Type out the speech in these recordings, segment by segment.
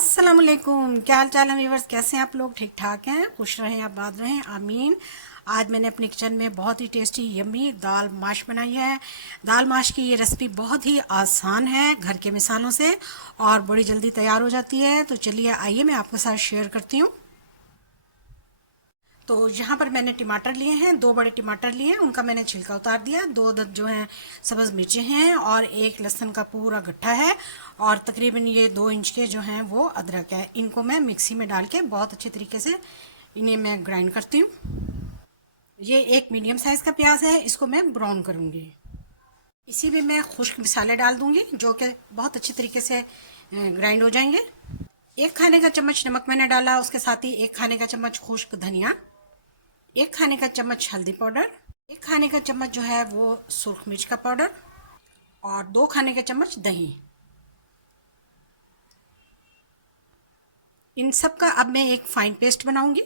अस्सलामुअलैकुम, क्या हाल चाल है व्यूअर्स। कैसे हैं आप लोग? ठीक ठाक हैं, खुश रहें, आबाद रहें, आमीन। आज मैंने अपने किचन में बहुत ही टेस्टी यम्मी दाल माश बनाई है। दाल माश की ये रेसिपी बहुत ही आसान है, घर के मिसालों से, और बड़ी जल्दी तैयार हो जाती है। तो चलिए आइए मैं आपके साथ शेयर करती हूँ। तो यहाँ पर मैंने टमाटर लिए हैं, 2 बड़े टमाटर लिए हैं, उनका मैंने छिलका उतार दिया। 2 अदद जो हैं सब्ज़ मिर्चें हैं, और 1 लहसुन का पूरा गट्ठा है, और तकरीबन ये 2 इंच के जो हैं वो अदरक है। इनको मैं मिक्सी में डाल के बहुत अच्छे तरीके से इन्हें मैं ग्राइंड करती हूँ। ये 1 मीडियम साइज़ का प्याज है, इसको मैं ब्राउन करूँगी। इसी में मैं खुश्क मसाले डाल दूँगी जो कि बहुत अच्छे तरीके से ग्राइंड हो जाएंगे। 1 खाने का चम्मच नमक मैंने डाला, उसके साथ ही 1 खाने का चम्मच खुश्क धनिया, 1 खाने का चम्मच हल्दी पाउडर, 1 खाने का चम्मच जो है वो सुर्ख मिर्च का पाउडर, और 2 खाने का चम्मच दही। इन सब का अब मैं एक फाइन पेस्ट बनाऊंगी।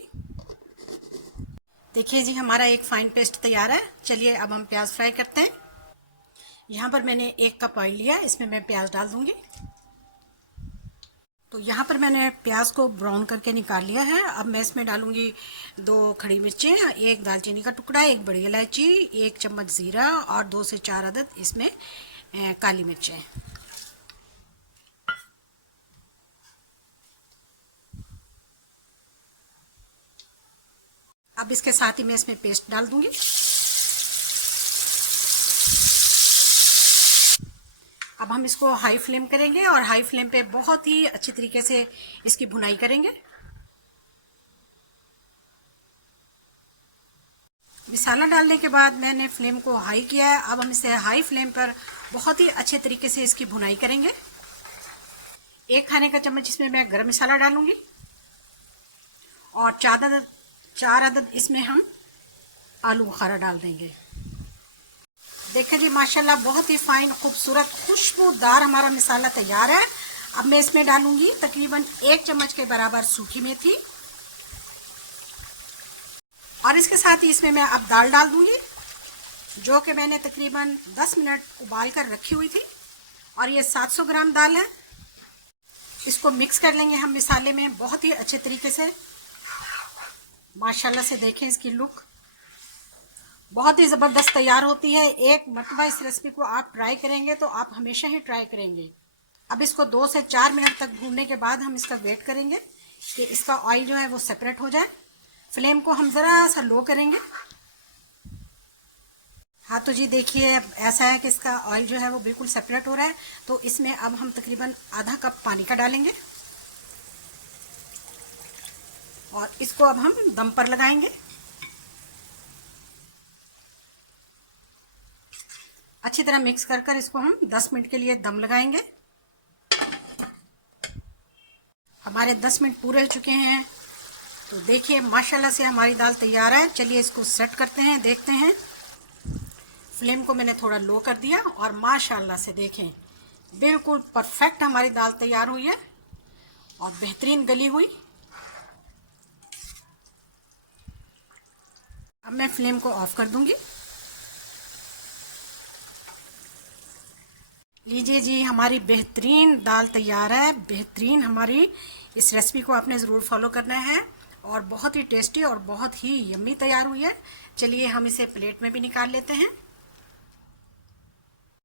देखिए जी, हमारा एक फाइन पेस्ट तैयार है। चलिए अब हम प्याज फ्राई करते हैं। यहाँ पर मैंने 1 कप ऑयल लिया, इसमें मैं प्याज डाल दूंगी। तो यहाँ पर मैंने प्याज को ब्राउन करके निकाल लिया है। अब मैं इसमें डालूंगी 2 खड़ी मिर्चें, 1 दालचीनी का टुकड़ा, 1 बड़ी इलायची, 1 चम्मच जीरा, और 2 से 4 अदद इसमें काली मिर्चें। अब इसके साथ ही मैं इसमें पेस्ट डाल दूंगी। अब हम इसको हाई फ्लेम करेंगे, और हाई फ्लेम पे बहुत ही अच्छी तरीके से इसकी भुनाई करेंगे। मसाला डालने के बाद मैंने फ्लेम को हाई किया है। अब हम इसे हाई फ्लेम पर बहुत ही अच्छे तरीके से इसकी भुनाई करेंगे। 1 खाने का चम्मच इसमें मैं गरम मसाला डालूंगी, और 4 अदद इसमें हम आलू बुखारा डाल देंगे। देखें जी, माशाल्लाह बहुत ही फाइन, खूबसूरत, खुशबूदार हमारा मसाला तैयार है। अब मैं इसमें डालूंगी तकरीबन 1 चम्मच के बराबर सूखी मेथी, और इसके साथ ही इसमें मैं अब दाल डाल दूंगी, जो कि मैंने तकरीबन 10 मिनट उबाल कर रखी हुई थी, और ये 700 ग्राम दाल है। इसको मिक्स कर लेंगे हम मसाले में बहुत ही अच्छे तरीके से। माशाल्लाह से देखें, इसकी लुक बहुत ही ज़बरदस्त तैयार होती है। एक मरतबा इस रेसिपी को आप ट्राई करेंगे तो आप हमेशा ही ट्राई करेंगे। अब इसको 2 से 4 मिनट तक भूनने के बाद हम इसका वेट करेंगे कि इसका ऑयल जो है वो सेपरेट हो जाए। फ्लेम को हम ज़रा सा लो करेंगे। हाँ तो जी देखिए, ऐसा है कि इसका ऑयल जो है वो बिल्कुल सेपरेट हो रहा है। तो इसमें अब हम तकरीबन आधा कप पानी का डालेंगे, और इसको अब हम दम पर लगाएंगे। अच्छी तरह मिक्स कर कर इसको हम 10 मिनट के लिए दम लगाएंगे। हमारे 10 मिनट पूरे हो चुके हैं। तो देखिए माशाल्लाह से हमारी दाल तैयार है। चलिए इसको सेट करते हैं, देखते हैं। फ्लेम को मैंने थोड़ा लो कर दिया, और माशाल्लाह से देखें बिल्कुल परफेक्ट हमारी दाल तैयार हुई है, और बेहतरीन गली हुई। अब मैं फ्लेम को ऑफ कर दूंगी। लीजिए जी, हमारी बेहतरीन दाल तैयार है, बेहतरीन। हमारी इस रेसिपी को आपने ज़रूर फॉलो करना है, और बहुत ही टेस्टी और बहुत ही यम्मी तैयार हुई है। चलिए हम इसे प्लेट में भी निकाल लेते हैं।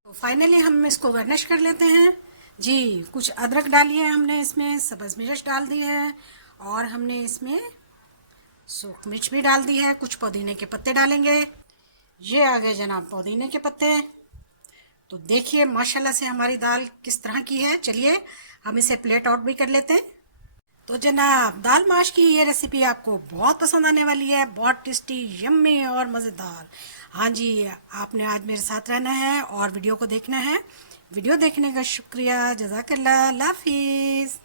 तो फाइनली हम इसको गार्निश कर लेते हैं जी। कुछ अदरक डाली है हमने, इसमें सब्ज़ मिर्च डाल दी है, और हमने इसमें सूख मिर्च भी डाल दी है। कुछ पुदीने के पत्ते डालेंगे। ये आ गए जनाब पुदीने के पत्ते। तो देखिए माशाल्लाह से हमारी दाल किस तरह की है। चलिए हम इसे प्लेट आउट भी कर लेते हैं। तो जनाब दाल माश की ये रेसिपी आपको बहुत पसंद आने वाली है, बहुत टेस्टी, यम्मी और मज़ेदार। हाँ जी, आपने आज मेरे साथ रहना है और वीडियो को देखना है। वीडियो देखने का शुक्रिया, जज़ाकल्लाह, अल्लाह हाफिज़।